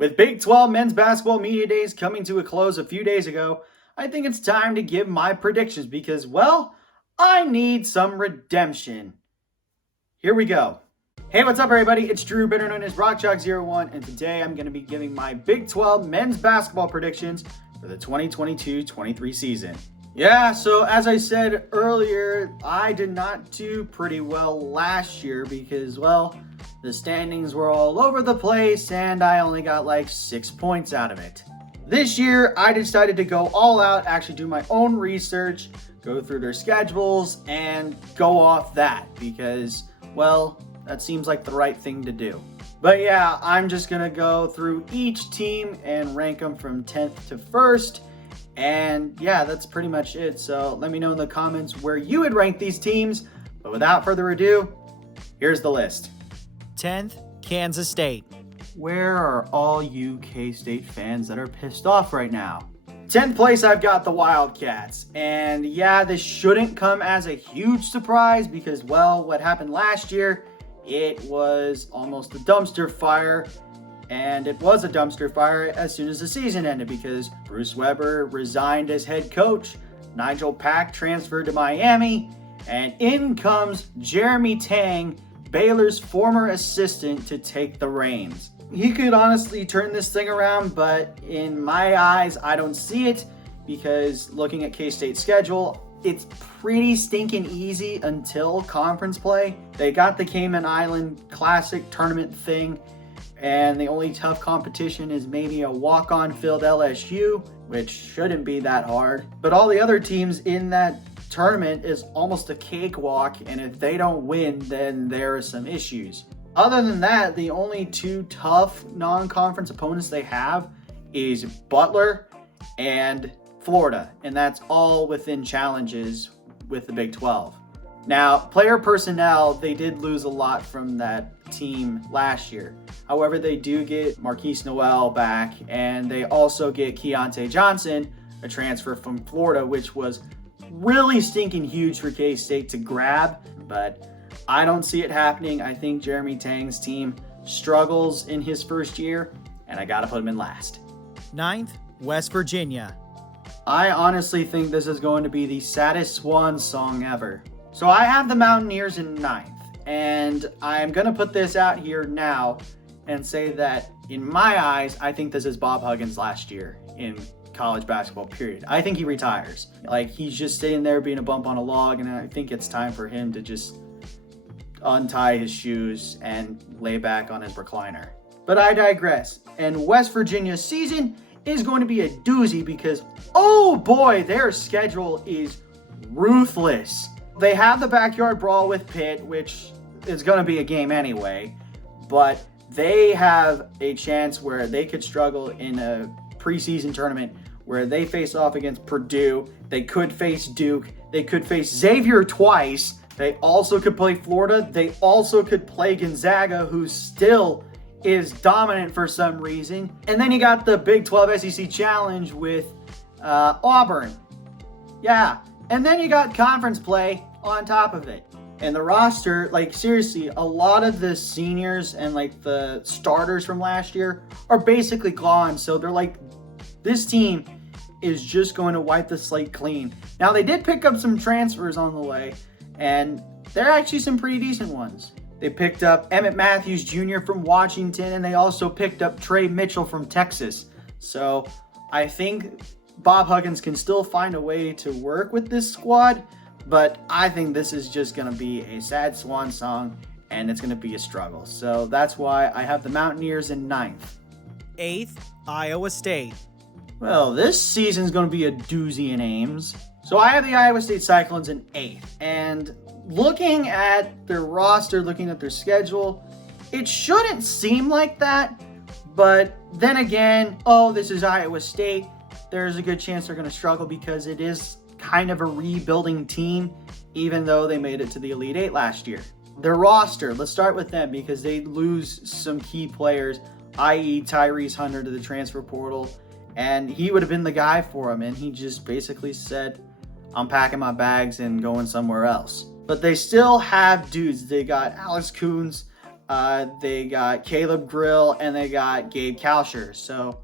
With Big 12 men's basketball media days coming to a close a few days ago, I think it's time to give my predictions because, well, I need some redemption. Here we go. Hey, what's up, everybody? It's Drew, better known as RockChalk01, and today I'm going to be giving my Big 12 men's basketball predictions for the 2022-23 season. Yeah, so as I said earlier, I did not do pretty well last year because, well, the standings were all over the place and I only got like 6 points out of it. This year, I decided to go all out, actually do my own research, go through their schedules, and go off that because, well, that seems like the right thing to do. But yeah, I'm just going to go through each team and rank them from 10th to 1st. And yeah, that's pretty much it. So let me know in the comments where you would rank these teams. But without further ado, here's the list. 10th, Kansas State. Where are all you K-State fans that are pissed off right now? 10th place, I've got the Wildcats. And yeah, this shouldn't come as a huge surprise because, well, what happened last year, it was almost a dumpster fire. And it was a dumpster fire as soon as the season ended because Bruce Weber resigned as head coach, Nigel Pack transferred to Miami, and in comes Jeremy Tang, Baylor's former assistant, to take the reins. He could honestly turn this thing around, but in my eyes, I don't see it because looking at K-State's schedule, it's pretty stinking easy until conference play. They got the Cayman Island Classic tournament thing, and the only tough competition is maybe a walk-on filled LSU, which shouldn't be that hard. But all the other teams in that tournament is almost a cakewalk, and if they don't win, then there are some issues. Other than that, the only two tough non-conference opponents they have is Butler and Florida, and that's all within challenges with the Big 12. Now, player personnel, they did lose a lot from that team last year. However, they do get Marquise Noel back, and they also get Keontae Johnson, a transfer from Florida, which was really stinking huge for K-State to grab, but I don't see it happening. I think Jeremy Tang's team struggles in his first year, and I got to put him in last. 9th, West Virginia. I honestly think this is going to be the saddest swan song ever. So I have the Mountaineers in 9th, and I'm going to put this out here now and say that in my eyes, I think this is Bob Huggins' last year in college basketball, period. I think he retires. Like, he's just sitting there being a bump on a log, and I think it's time for him to just untie his shoes and lay back on his recliner. But I digress. And West Virginia's season is going to be a doozy because, oh boy, their schedule is ruthless. They have the backyard brawl with Pitt, which is going to be a game anyway, but they have a chance where they could struggle in a preseason tournament where they face off against Purdue. They could face Duke. They could face Xavier twice. They also could play Florida. They also could play Gonzaga, who still is dominant for some reason. And then you got the Big 12 SEC Challenge with Auburn. Yeah. And then you got conference play on top of it. And the roster, like, seriously, a lot of the seniors and like the starters from last year are basically gone. So they're like, this team is just going to wipe the slate clean. Now, they did pick up some transfers on the way, and they're actually some pretty decent ones. They picked up Emmett Matthews Jr. from Washington, and they also picked up Trey Mitchell from Texas. So I think Bob Huggins can still find a way to work with this squad, but I think this is just going to be a sad swan song, and it's going to be a struggle. So that's why I have the Mountaineers in 9th. 8th, Iowa State. Well, this season's going to be a doozy in Ames. So I have the Iowa State Cyclones in 8th, and looking at their roster, looking at their schedule, it shouldn't seem like that, but then again, this is Iowa State. There's a good chance they're going to struggle because it is kind of a rebuilding team, even though they made it to the Elite Eight last year. Their roster, let's start with them because they lose some key players, i.e. Tyrese Hunter to the transfer portal, and he would have been the guy for him, and he just basically said, I'm packing my bags and going somewhere else. But they still have dudes. They got Alex Coons, They got Caleb Grill, and they got Gabe Kalsher. So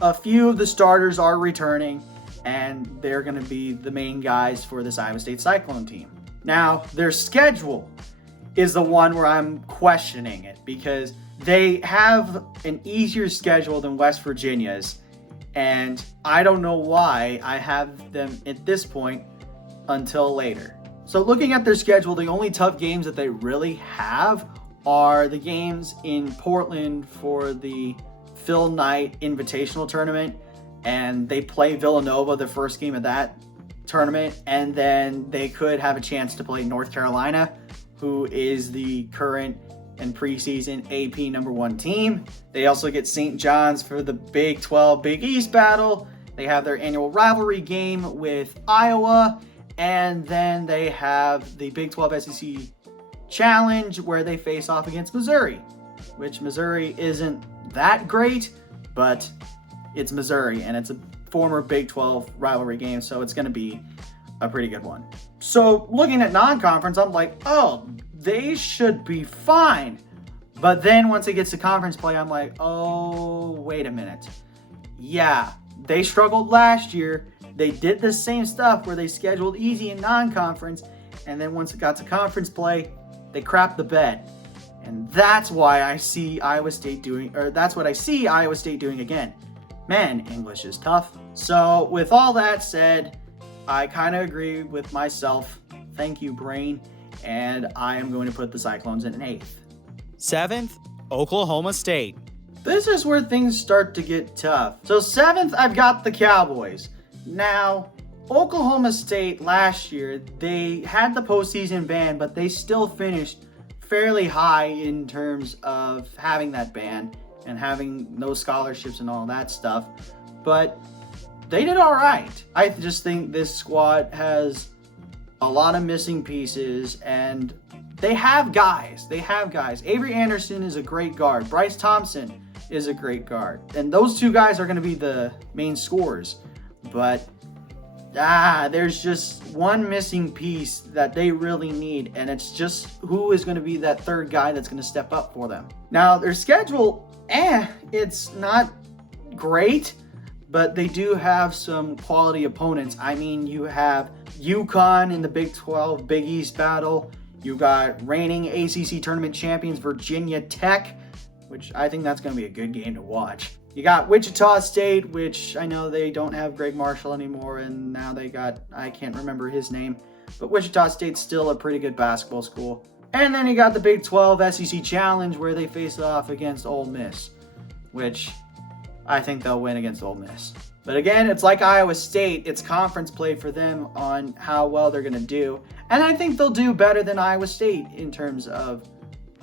a few of the starters are returning, and they're going to be the main guys for this Iowa State Cyclone team. Now, their schedule is the one where I'm questioning it, because they have an easier schedule than West Virginia's, and I don't know why I have them at this point until later. So looking at their schedule, the only tough games that they really have are the games in Portland for the Phil Knight Invitational Tournament, and they play Villanova the first game of that tournament, and then they could have a chance to play North Carolina, who is the current and preseason AP #1 team. They also get St. John's for the Big 12 Big East battle. They have their annual rivalry game with Iowa, and then they have the Big 12 SEC Challenge where they face off against Missouri, which Missouri isn't that great, but it's Missouri, and it's a former Big 12 rivalry game, so it's going to be a pretty good one. So looking at non-conference, I'm like, oh, they should be fine. But then once it gets to conference play, I'm like, oh, wait a minute. Yeah, they struggled last year. They did the same stuff where they scheduled easy in non-conference, and then once it got to conference play, they crapped the bed. And that's why I see Iowa State doing, or that's what I see Iowa State doing again. Man, English is tough. So with all that said, I kind of agree with myself. Thank you, brain. And I am going to put the Cyclones in an 8th. 7th, Oklahoma State. This is where things start to get tough. So 7th, I've got the Cowboys. Now, Oklahoma State last year, they had the postseason ban, but they still finished fairly high in terms of having that ban and having no scholarships and all that stuff. But they did all right. I just think this squad has a lot of missing pieces, and they have guys. Avery Anderson is a great guard. Bryce Thompson is a great guard. And those two guys are going to be the main scorers. But there's just one missing piece that they really need, and it's just who is going to be that third guy that's going to step up for them. Now, their schedule, it's not great, but they do have some quality opponents. I mean, you have UConn in the Big 12 Big East battle. You got reigning ACC tournament champions Virginia Tech, which I think that's going to be a good game to watch. You got Wichita State, which I know they don't have Greg Marshall anymore, and now they got, I can't remember his name, but Wichita State's still a pretty good basketball school. And then you got the Big 12 SEC Challenge, where they face off against Ole Miss, which I think they'll win against Ole Miss. But again, it's like Iowa State. It's conference play for them on how well they're going to do. And I think they'll do better than Iowa State in terms of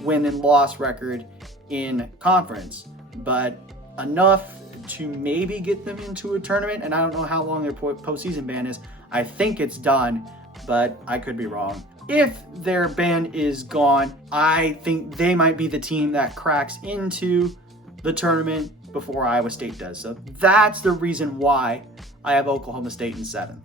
win and loss record in conference. But enough to maybe get them into a tournament. And I don't know how long their postseason ban is. I think it's done, but I could be wrong. If their ban is gone, I think they might be the team that cracks into the tournament before Iowa State does. So that's the reason why I have Oklahoma State in 7th.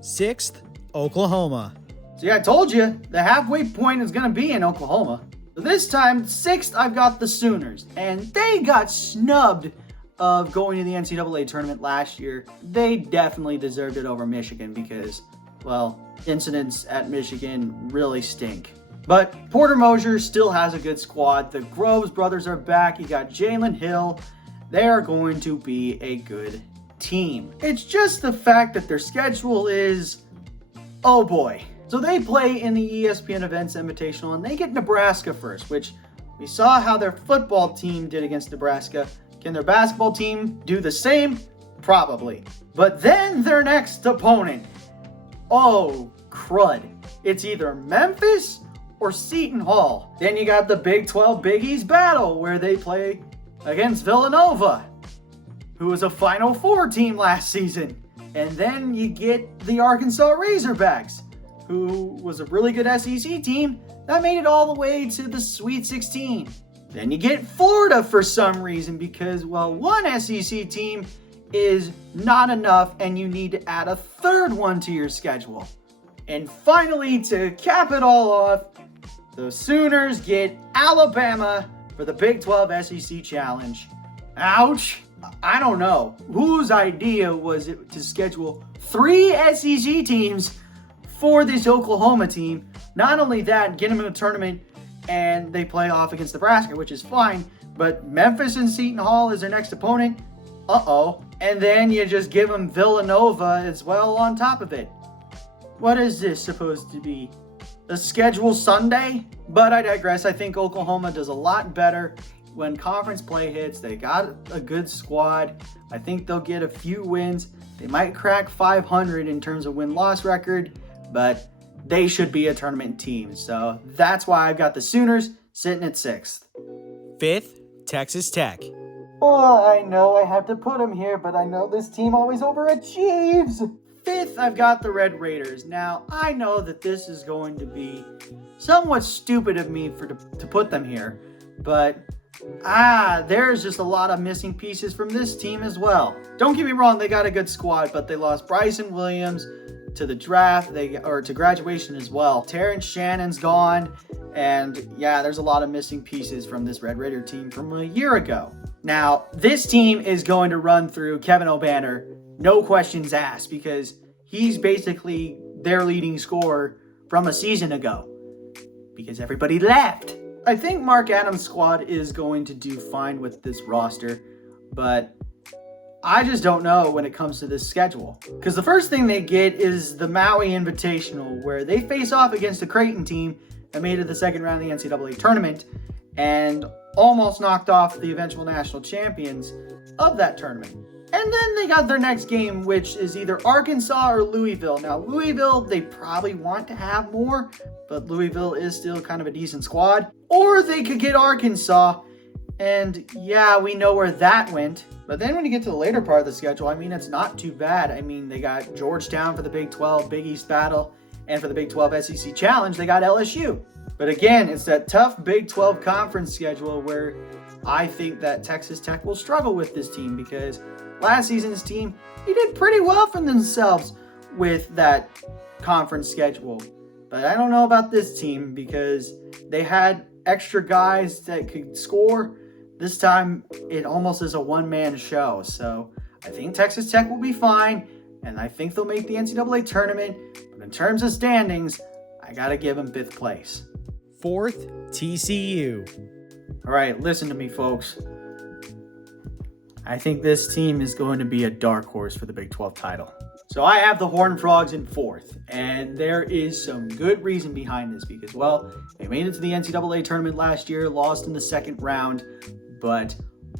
6th, Oklahoma. See, I told you the halfway point is going to be in Oklahoma. So this time, 6th, I've got the Sooners. And they got snubbed of going to the NCAA tournament last year. They definitely deserved it over Michigan because, well, incidents at Michigan really stink. But Porter Moser still has a good squad. The Groves brothers are back. You got Jalen Hill. They are going to be a good team. It's just the fact that their schedule is, oh boy. So they play in the ESPN Events Invitational, and they get Nebraska first, which we saw how their football team did against Nebraska. Can their basketball team do the same? Probably. But then their next opponent, oh crud. It's either Memphis or Seton Hall. Then you got the Big 12 Big East battle where they play against Villanova, who was a Final Four team last season. And then you get the Arkansas Razorbacks, who was a really good SEC team that made it all the way to the Sweet 16. Then you get Florida for some reason because, well, one SEC team is not enough and you need to add a third one to your schedule. And finally, to cap it all off, the Sooners get Alabama, for the Big 12 SEC Challenge. Ouch! I don't know. Whose idea was it to schedule 3 SEC teams for this Oklahoma team? Not only that, get them in a tournament and they play off against Nebraska, which is fine, but Memphis and Seton Hall is their next opponent. Uh-oh. And then you just give them Villanova as well on top of it. What is this supposed to be? A schedule Sunday? But I digress. I think Oklahoma does a lot better when conference play hits. They got a good squad. I think they'll get a few wins. They might crack 500 in terms of win-loss record, but they should be a tournament team. So that's why I've got the Sooners sitting at 6th. 5th, Texas Tech. Oh, I know I have to put them here, but I know this team always overachieves. 5th, I've got the Red Raiders. Now, I know that this is going to be somewhat stupid of me to put them here, but there's just a lot of missing pieces from this team as well. Don't get me wrong, they got a good squad, but they lost Bryson Williams to the draft, to graduation as well. Terrence Shannon's gone, and yeah, there's a lot of missing pieces from this Red Raider team from a year ago. Now, this team is going to run through Kevin O'Banner, no questions asked, because he's basically their leading scorer from a season ago, because everybody left. I think Mark Adams' squad is going to do fine with this roster, but I just don't know when it comes to this schedule. Because the first thing they get is the Maui Invitational, where they face off against a Creighton team that made it to the second round of the NCAA tournament and almost knocked off the eventual national champions of that tournament. And then they got their next game, which is either Arkansas or Louisville. Now, Louisville, they probably want to have more, but Louisville is still kind of a decent squad. Or they could get Arkansas, and yeah, we know where that went. But then when you get to the later part of the schedule, I mean, it's not too bad. I mean, they got Georgetown for the Big 12 Big East Battle, and for the Big 12 SEC Challenge, they got LSU. But again, it's that tough Big 12 conference schedule where I think that Texas Tech will struggle with this team, because last season's team, he did pretty well for themselves with that conference schedule. But I don't know about this team, because they had extra guys that could score. This time, it almost is a one-man show. So I think Texas Tech will be fine, and I think they'll make the NCAA tournament. But in terms of standings, I got to give them 5th place. 4th, TCU. All right, listen to me, folks. I think this team is going to be a dark horse for the Big 12 title. So I have the Horned Frogs in 4th, and there is some good reason behind this, because, well, they made it to the NCAA tournament last year, lost in the second round, but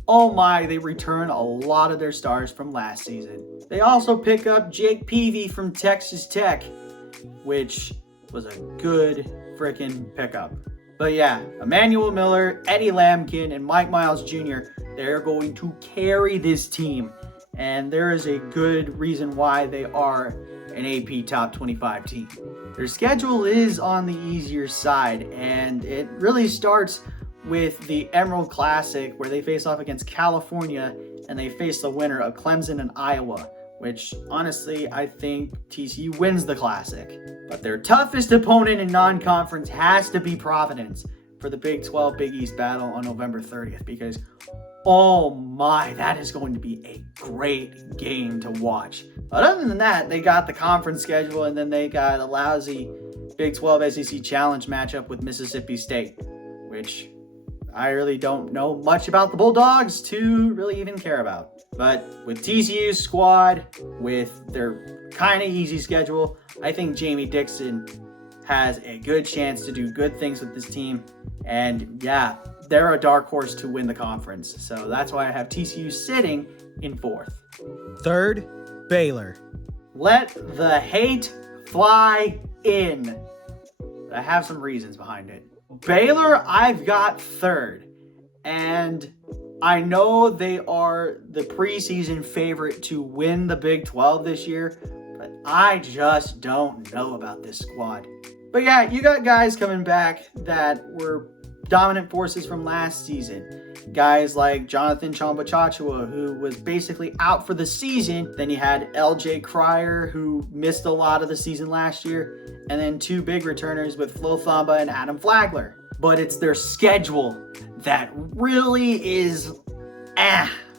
oh my, they return a lot of their stars from last season. They also pick up Jake Peavy from Texas Tech, which was a good freaking pickup. But yeah, Emmanuel Miller, Eddie Lampkin, and Mike Miles Jr., they're going to carry this team. And there is a good reason why they are an AP Top 25 team. Their schedule is on the easier side, and it really starts with the Emerald Classic, where they face off against California, and they face the winner of Clemson and Iowa, which honestly, I think TCU wins the Classic. But their toughest opponent in non-conference has to be Providence for the Big 12 Big East Battle on November 30th, because oh my, that is going to be a great game to watch. But other than that, they got the conference schedule, and then they got a lousy Big 12 SEC Challenge matchup with Mississippi State, which I really don't know much about the Bulldogs to really even care about. But with TCU's squad, with their kind of easy schedule, I think Jamie Dixon has a good chance to do good things with this team. And yeah, they're a dark horse to win the conference. So that's why I have TCU sitting in 4th. 3rd, Baylor. Let the hate fly in. I have some reasons behind it. Baylor, I've got 3rd. And I know they are the preseason favorite to win the Big 12 this year, but I just don't know about this squad. But yeah, you got guys coming back that were dominant forces from last season. Guys like Jonathan Chamba-Chachua, who was basically out for the season. Then you had LJ Cryer, who missed a lot of the season last year. And then 2 big returners with Flo Thamba and Adam Flagler. But it's their schedule that really is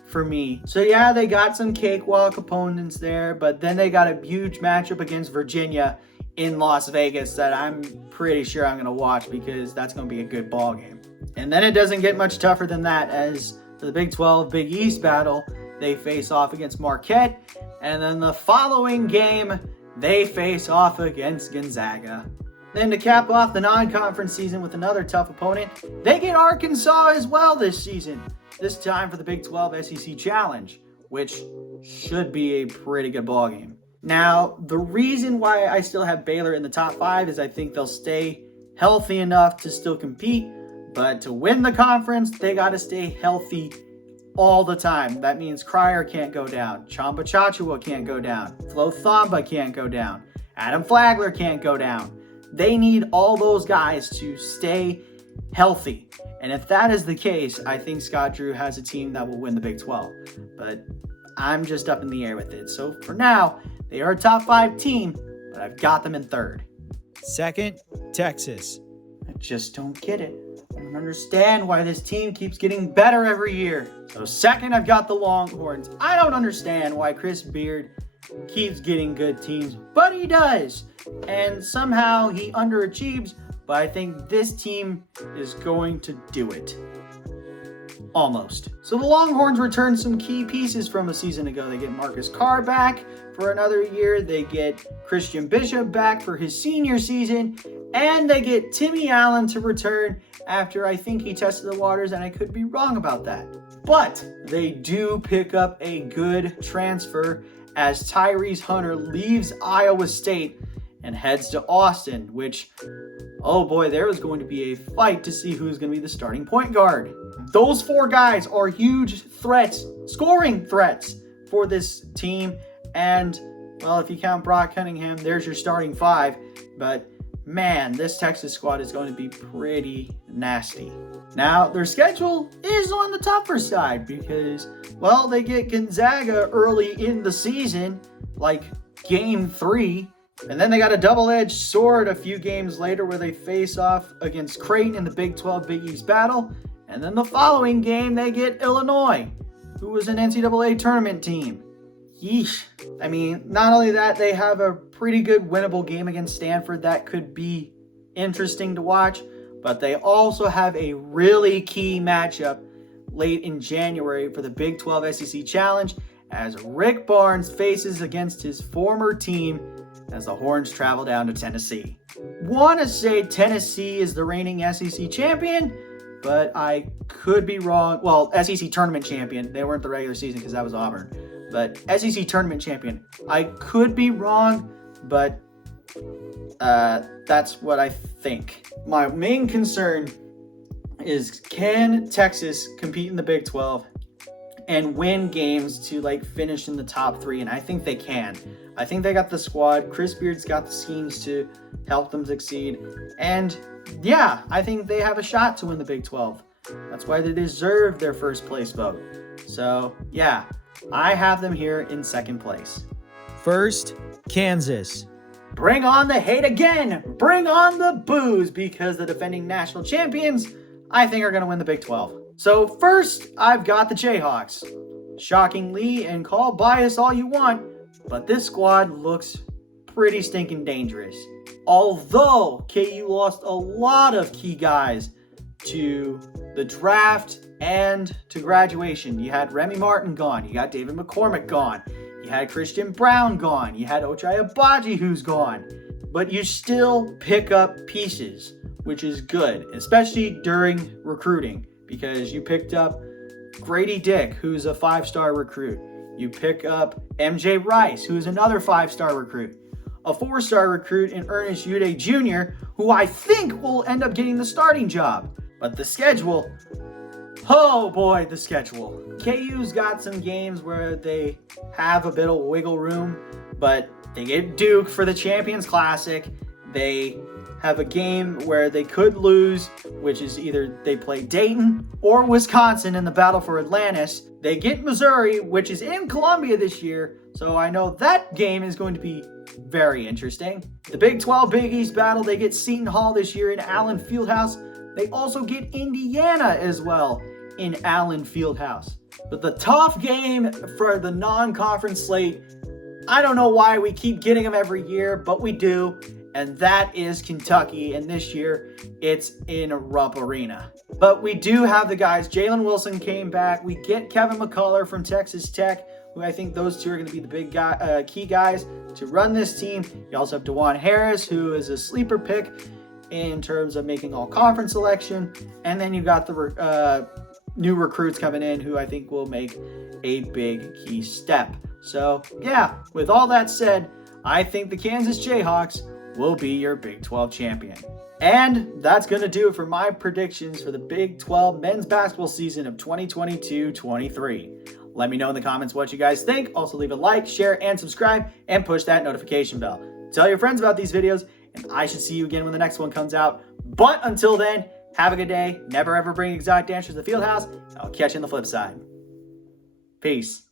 for me. So yeah, they got some cakewalk opponents there, but then they got a huge matchup against Virginia in Las Vegas that I'm pretty sure I'm going to watch because that's going to be a good ball game. And then it doesn't get much tougher than that, as for the Big 12 Big East battle, they face off against Marquette, and then the following game, they face off against Gonzaga. Then to cap off the non-conference season with another tough opponent, they get Arkansas as well this season. This time for the Big 12 SEC Challenge, which should be a pretty good ball game. Now, the reason why I still have Baylor in the top 5 is I think they'll stay healthy enough to still compete, but to win the conference, they got to stay healthy all the time. That means Cryer can't go down, Chamba Chachua can't go down, Flo Thamba can't go down, Adam Flagler can't go down. They need all those guys to stay healthy. And if that is the case, I think Scott Drew has a team that will win the Big 12. But I'm just up in the air with it. So for now, they are a top 5 team, but I've got them in 3rd. Second, Texas. I just don't get it. I don't understand why this team keeps getting better every year. So second, I've got the Longhorns. I don't understand why Chris Beard keeps getting good teams, but he does. And somehow he underachieves, but I think this team is going to do it. Almost. So the Longhorns return some key pieces from a season ago. They get Marcus Carr back for another year. They get Christian Bishop back for his senior season. And they get Timmy Allen to return after I think he tested the waters, and I could be wrong about that. But they do pick up a good transfer as Tyrese Hunter leaves Iowa State and heads to Austin, which, oh boy, there is going to be a fight to see who's going to be the starting point guard. Those 4 guys are huge threats, scoring threats for this team. And, well, if you count Brock Cunningham, there's your starting 5. But, man, this Texas squad is going to be pretty nasty. Now, their schedule is on the tougher side because, well, they get Gonzaga early in the season, like game 3. And then they got a double-edged sword a few games later where they face off against Creighton in the Big 12 Big East battle. And then the following game, they get Illinois, who was an NCAA tournament team. Yeesh. I mean, not only that, they have a pretty good winnable game against Stanford that could be interesting to watch, but they also have a really key matchup late in January for the Big 12 SEC Challenge as Rick Barnes faces against his former team as the Horns travel down to Tennessee. Want to say Tennessee is the reigning SEC champion, but I could be wrong. Well, SEC tournament champion. They weren't the regular season because that was Auburn. But SEC tournament champion. I could be wrong, but that's what I think. My main concern is, can Texas compete in the Big 12 and win games to finish in the top 3? And I think they can. I think they got the squad. Chris Beard's got the schemes to help them succeed. And yeah, I think they have a shot to win the Big 12. That's why they deserve their first place vote. So yeah, I have them here in 2nd place. First, Kansas. Bring on the hate again. Bring on the boos, because the defending national champions, I think, are going to win the Big 12. So first, I've got the Jayhawks. Shockingly, and call bias all you want, but this squad looks pretty stinking dangerous. Although KU lost a lot of key guys to the draft and to graduation. You had Remy Martin gone. You got David McCormick gone. You had Christian Brown gone. You had Ochai Agbaji who's gone. But you still pick up pieces, which is good, especially during recruiting, because you picked up Grady Dick, who's a 5-star recruit. You pick up MJ Rice, who's another 5-star recruit. A 4-star recruit in Ernest Ude Jr., who I think will end up getting the starting job. But the schedule, oh boy, the schedule. KU's got some games where they have a bit of wiggle room, but they get Duke for the Champions Classic. They have a game where they could lose, which is either they play Dayton or Wisconsin in the battle for Atlantis. They get Missouri, which is in Columbia this year, so I know that game is going to be very interesting. The Big 12 Big East battle, they get Seton Hall this year in Allen Fieldhouse. They also get Indiana as well in Allen Fieldhouse. But the tough game for the non-conference slate, I don't know why we keep getting them every year, but we do. And that is Kentucky. And this year, it's in Rupp Arena. But we do have the guys. Jalen Wilson came back. We get Kevin McCullough from Texas Tech, who I think those two are going to be the big key guys to run this team. You also have DeJuan Harris, who is a sleeper pick in terms of making all-conference selection. And then you've got the new recruits coming in who I think will make a big key step. So, yeah, with all that said, I think the Kansas Jayhawks will be your Big 12 champion. And that's going to do it for my predictions for the Big 12 men's basketball season of 2022-23. Let me know in the comments what you guys think. Also leave a like, share, and subscribe, and push that notification bell. Tell your friends about these videos, and I should see you again when the next one comes out. But until then, have a good day. Never ever bring exotic dancers to the field house. I'll catch you on the flip side. Peace.